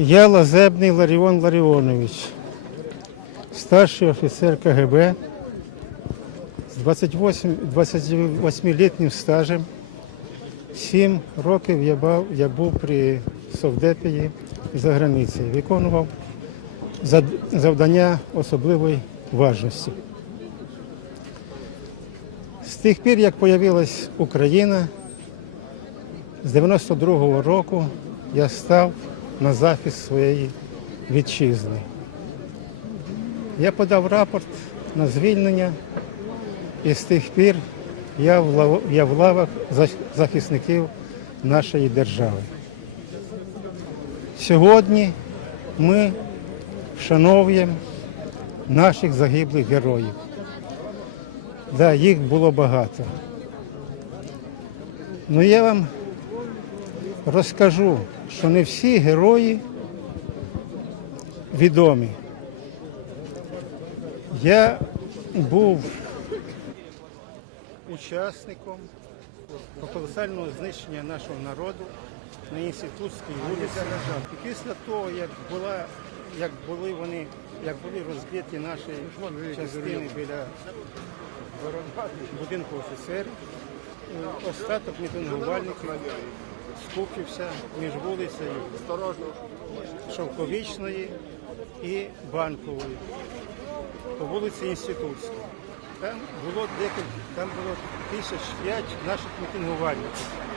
Я Лазебний Ларіон Ларіонович, старший офіцер КГБ з 28, 28-літнім стажем. Сім років я, бав, я був при Совдепії за границею, виконував завдання особливої важності. З тих пір, як з'явилась Україна, з 92-го року я став на захист своєї вітчизни. Я подав рапорт на звільнення і з тих пір я в лав- я в лавах захисників нашої держави. Сьогодні ми вшановуємо наших загиблих героїв. Да, їх було багато. Ну я вам розкажу, що не всі герої відомі. Я був учасником колосального знищення нашого народу на інститутській вулиці. І після того, як була, як були вони, як були розбиті наші частини біля будинку офіцерів, е, остаток мітингувальників скупився між вулицею Шовковічної і Банкової по вулиці Інститутській. Там було декілька, там було тисяч п'ять наших мітингувальників.